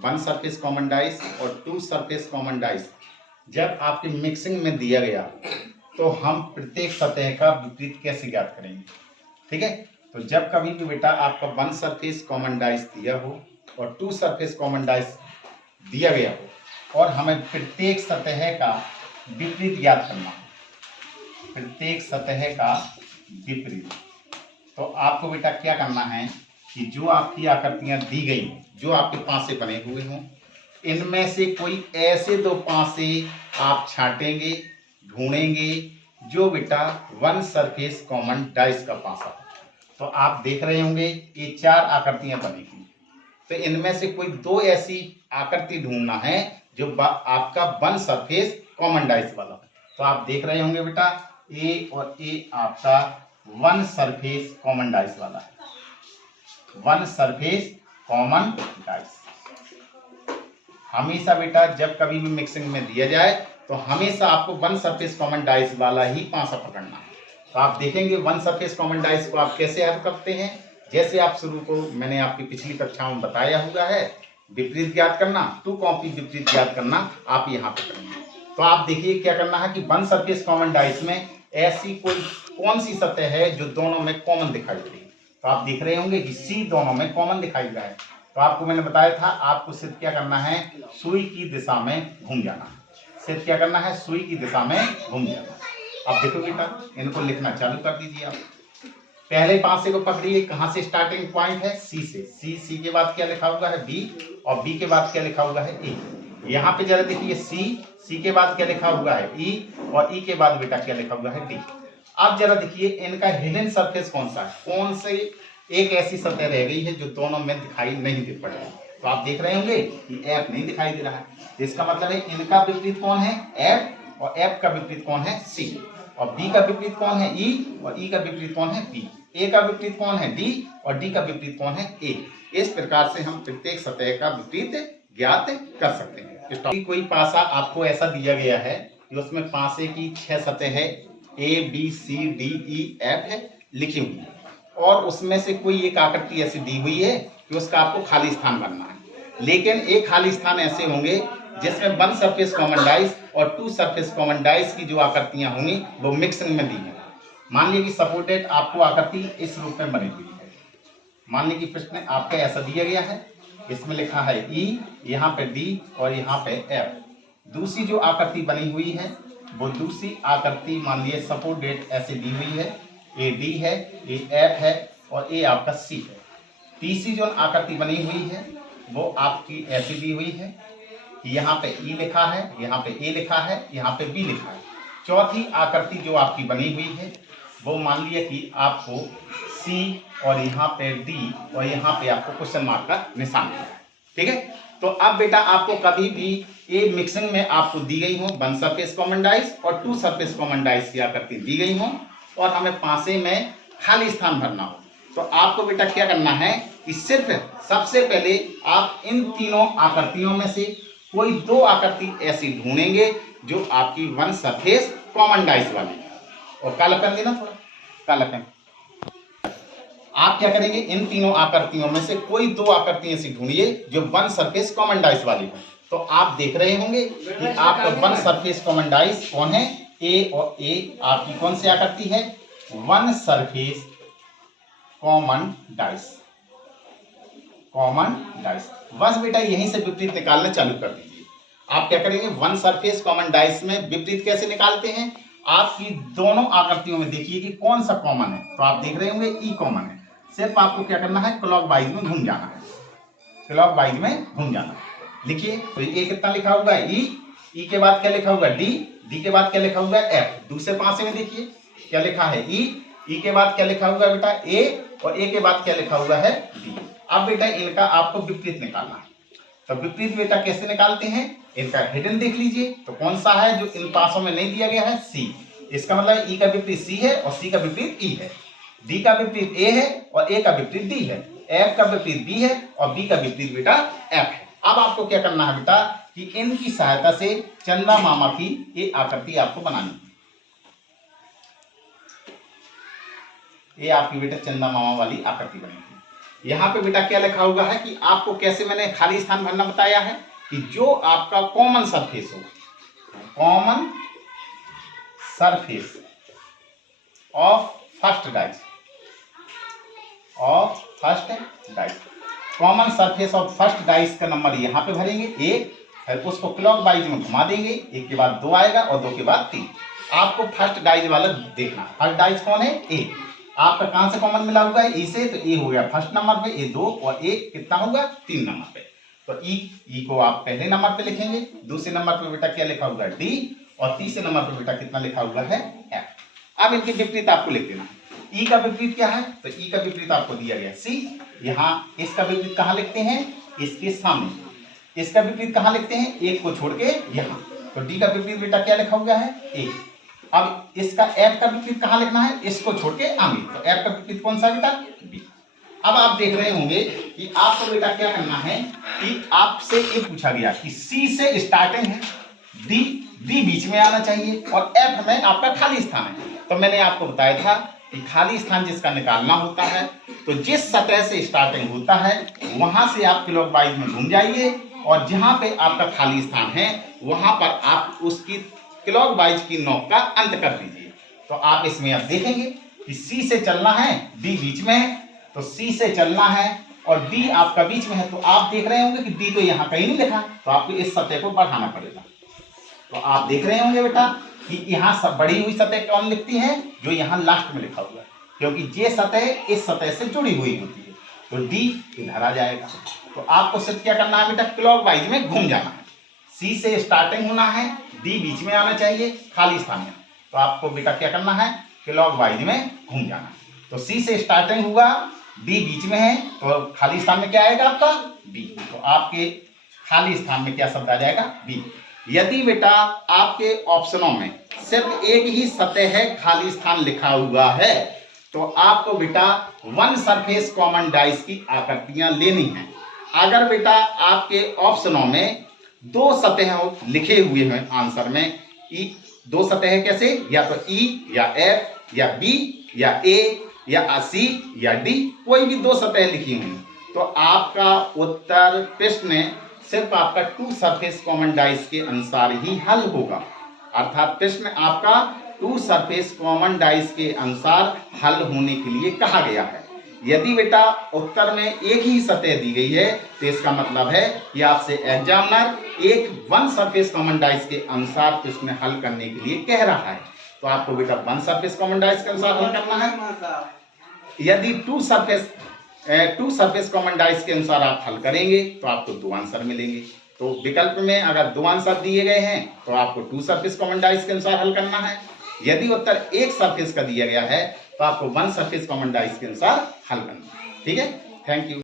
One surface common dice और to surface common dice जब आपकी मिक्सिंग में दिया गया तो हम प्रत्येक सतह का विपरीत कैसे ज्ञात करेंगे। ठीक है, तो जब कभी भी बेटा आपका वन सरफेस कॉमन डाइस दिया हो और टू सरफेस कॉमन डाइस दिया गया हो और हमें प्रत्येक सतह का विपरीत ज्ञात करना हो, प्रत्येक सतह का विपरीत, तो आपको बेटा क्या करना है कि जो आपकी आकृतियां दी गई, जो आपके पासे बने हुए हों, इनमें से कोई ऐसे दो पासे आप छांटेंगे, ढूंढेंगे जो बेटा वन सरफेस कॉमन डाइस का पासा। तो आप देख रहे होंगे ये चार आकृतियां बनेगी, तो इनमें से कोई दो ऐसी आकृति ढूंढना है जो आपका वन सरफेस कॉमन डाइस वाला। तो आप देख रहे होंगे बेटा ए और ए आपका वन सरफेस कॉमन डाइस वाला है, वन सरफेस कॉमन डाइस। हमेशा बेटा जब कभी भी मिक्सिंग में दिया जाए तो हमेशा आपको वन सरफेस कॉमन डाइस वाला ही पासा पकड़ना है। तो आप देखेंगे वन सरफेस कॉमन डाइस को आप कैसे हल करते हैं। जैसे आप शुरू को मैंने आपकी पिछली कक्षाओं में बताया हुआ है, विपरीत ज्ञात करना, टू कॉपी विपरीत ज्ञात करना आप यहाँ पे करेंगे। तो आप देखिए क्या करना है कि वन सरफेस कॉमन डाइस में ऐसी कोई कौन सी सतह है जो दोनों में कॉमन दिखाई दे रही है। तो आप देख रहे होंगे कि सी दोनों में कॉमन दिखाई दे रहा है। तो आपको मैंने बताया था आपको सिर्फ क्या करना है, सुई की दिशा में घूम जाना है, सिर्फ क्या करना है, सुई की दिशा में घूम जाना। अब देखो बेटा इनको लिखना चालू कर दीजिए। आप पहले पासे को पकड़िए, कहाँ से स्टार्टिंग पॉइंट है, सी से। सी के बाद क्या लिखा हुआ है, बी, और बी के बाद क्या लिखा हुआ है, ए। यहाँ पे जरा देखिए सी के बाद क्या लिखा हुआ है, ई, और ई के बाद बेटा क्या लिखा हुआ है, डी। अब जरा देखिए इनका हिडन सरफेस कौन सा है, कौन से एक ऐसी सतह रह गई है जो दोनों में दिखाई नहीं दे पड़ रही। तो आप देख रहे होंगे कि एफ नहीं दिखाई दे रहा है, तो इसका मतलब है इनका विपरीत कौन है, एफ, और एफ का विपरीत कौन है, सी, और बी का विपरीत कौन है, ई, और ई का विपरीत कौन है, बी, ए का विपरीत कौन है, डी, और डी का विपरीत कौन है, ए। इस प्रकार से हम प्रत्येक सतह का विपरीत ज्ञात कर सकते हैं। कोई पासा आपको ऐसा दिया गया है कि उसमें पासे की 6 सतह है, A B C D E F है लिखी हुई है, और उसमें से कोई एक आकृति ऐसी दी हुई है कि उसका आपको खाली स्थान भरना है। लेकिन एक खाली स्थान ऐसे होंगे जिसमें वन सरफेस कॉमन डाइस और टू सरफेस कॉमन डाइस की जो आकृतियां होंगी वो मिक्सिंग में दी हैं। मान लीजिए कि सपोर्टेड आपको आकृति इस रूप में बनी हुई है। मान लीजिए कि प्रश्न आपका ऐसा दिया गया है, इसमें लिखा है ई, यहाँ पे डी और यहाँ पे एफ। दूसरी जो आकृति बनी हुई है वो दूसरी आकृति मान लीजिए सपोर्टेड ऐसे दी हुई है, ए डी है, ए एफ है, और ए आपका सी है। तीसरी जो आकृति बनी हुई है वो आपकी ऐसी दी हुई है कि यहाँ पे ई लिखा है, यहाँ पे ए लिखा है, यहाँ पे बी लिखा है। चौथी आकृति जो आपकी बनी हुई है वो मान लिया कि आपको सी और यहाँ पे डी और यहाँ पे आपको क्वेश्चन मार्क का निशान है। ठीक है, तो अब बेटा आपको कभी भी ये मिक्सिंग में आपको दी गई हो वन सरफेस कॉमन डाइस और टू सरफेस कॉमन डाइस की आकृति दी गई हो और हमें पासे में खाली स्थान भरना हो, तो आपको बेटा क्या करना है कि सिर्फ सबसे पहले आप इन तीनों आकृतियों में से कोई दो आकृति ऐसी ढूंढेंगे जो आपकी वन सरफेस कॉमन डाइस वाली है। और काला पेन देना, थोड़ा काला पेन। आप क्या करेंगे, इन तीनों आकृतियों में से कोई दो आकृति ऐसी ढूंढिए जो वन सरफेस कॉमन डाइस वाली हो। तो आप देख रहे होंगे कि आपका वन सरफेस कॉमन डाइस कौन है, ए, और ए आपकी कौन सी आकृति है, one surface common dice, common dice. बस बेटा यहीं से विपरीत निकालना चालू कर दीजिए। आप क्या करेंगे, वन सरफेस कॉमन डाइस में विपरीत कैसे निकालते हैं, आपकी दोनों आकृतियों में देखिए कि कौन सा कॉमन है। तो आप देख रहे होंगे ई कॉमन है, सिर्फ आपको क्या करना है, क्लॉकवाइज में घूम जाना है, क्लॉकवाइज में घूम जाना है। लिखिए, तो ये कितना लिखा हुआ है, ई के बाद क्या लिखा हुआ है, डी के बाद क्या लिखा हुआ है, एफ। दूसरे पासे में देखिए क्या लिखा है, ई के बाद क्या लिखा हुआ है बेटा, ए, और ए के बाद क्या लिखा हुआ है, डी। अब बेटा इनका आपको विपरीत निकालना है। तो विपरीत बेटा कैसे निकालते हैं, इनका हिडन देख लीजिए, तो कौन सा है जो इन पासों में नहीं दिया गया है, सी। इसका मतलब ई का विपरीत सी है और सी का विपरीत ई है, डी का विपरीत ए है और ए का विपरीत डी है, एफ का विपरीत बी है और बी का विपरीत बेटा एफ है। अब आपको क्या करना है बेटा कि इनकी सहायता से चंदा मामा की ये आकृति आपको बनानी है। ये आपकी बेटा चंदा मामा वाली आकृति बनेगी। यहाँ पे बेटा क्या लिखा हुआ है कि आपको कैसे मैंने खाली स्थान भरना बताया है कि जो आपका कॉमन सरफेस हो, common surface of first dice, common surface of first dice का नंबर यहाँ पे भरेंगे 1, फिर उसको क्लॉकवाइज में घुमा देंगे, 1 के बाद 2 आएगा और 2 के बाद 3। आपको फर्स्ट डाइस वाला देखना, फर्स्ट डाइस कौन है? ए। आपका कहां से कॉमन मिला हुआ है? ई से, तो ए हो गया फर्स्ट नंबर पे, ए 2 और ए कितना होगा? 3 नंबर पे। तो ई को आप पहले नंबर पे लिखेंगे, दूसरे नंबर पे बेटा क्या लिखा हुआ है? डी, और तीसरे नंबर पे बेटा कितना लिखा हुआ है? एफ। अब इनके विपरीत आपको लिख देना। ई का विपरीत क्या है? तो ई का विपरीत आपको दिया गया सी। यहाँ इसका विपरीत कहाँ लिखते हैं? इसके सामने। इसका विपरीत कहाँ लिखते हैं? एक को छोड़ के यहाँ। तो डी का विपरीत बेटा क्या लिखा हुआ है? ए। अब इसका एफ का विपरीत कहाँ लिखना है? इसको छोड़ के आगे। तो एफ का विपरीत कौन सा बेटा? बी। अब आप देख रहे होंगे कि आपको बेटा क्या करना है कि आपसे ये पूछा गया कि सी से स्टार्टिंग है, डी बीच में आना चाहिए और एफ में आपका खाली स्थान है। तो मैंने आपको बताया था कि खाली स्थान जिसका निकालना होता है, तो जिस सतह से स्टार्टिंग होता है वहां से आप क्लॉकवाइज में घूम जाइए और जहां पे आपका खाली स्थान है वहां पर आप उसकी क्लॉकवाइज की नोक का अंत कर दीजिए। तो आप इसमें अब देखेंगे कि सी से चलना है, डी बीच में है, तो सी से चलना है और डी आपका बीच में है। तो आप देख रहे होंगे कि डी तो यहाँ कहीं नहीं लिखा, तो आपको इस सतह को बढ़ाना पड़ेगा। तो आप देख रहे होंगे बेटा कि यहाँ सब बढ़ी हुई सतह कौन लिखती है? जो यहाँ लास्ट में लिखा हुआ है, क्योंकि ये सतह इस सतह से जुड़ी हुई होती है। तो डी इधर आ जाएगा। तो आपको सिर्फ क्या करना है बेटा? क्लॉकवाइज में घूम जाना है। सी से स्टार्टिंग होना है, डी बीच में आना चाहिए, खाली स्थान में। तो आपको बेटा क्या करना है? क्लॉकवाइज में घूम जाना है। तो सी से स्टार्टिंग हुआ, डी बीच में है, तो खाली स्थान में क्या आएगा आपका? बी। तो आपके खाली स्थान में क्या शब्द आ जाएगा? बी। यदि बेटा आपके ऑप्शनों में सिर्फ एक ही सतह है खाली स्थान लिखा हुआ है, तो आपको बेटा वन सरफेस कॉमन डाइस की आकृतियां लेनी है। अगर बेटा आपके ऑप्शनों में 2 सतह लिखे हुए हैं आंसर में, ई 2 सतह कैसे? या तो ई या एफ या बी या ए या सी या डी, कोई भी 2 सतह लिखी हुई, तो आपका उत्तर प्रश्न सिर्फ आपका 2 सरफेस कॉमन डाइस के अनुसार ही हल होगा। अर्थात प्रश्न आपका 2 सरफेस कॉमन डाइस के अनुसार हल होने के लिए कहा गया है। यदि बेटा उत्तर में एक ही सतह दी गई है तो इसका मतलब है कि आपसे एग्जामिनर एक 1 सरफेस कॉमन डाइस के अनुसार प्रश्न हल करने के लिए कह रहा है। तो आपको बेटा 1 सरफेस कॉमन डाइस के अनुसार हल करना है। यदि 2 सरफेस कॉमन डाइस के अनुसार आप हल करेंगे तो आपको 2 आंसर मिलेंगे। तो विकल्प में अगर 2 आंसर दिए गए हैं तो आपको 2 सरफेस कॉमन डाइस के अनुसार हल करना है। यदि उत्तर 1 सरफेस का दिया गया है तो आपको 1 सरफेस कॉमन डाइस के अनुसार हल करना है। ठीक है, थैंक यू।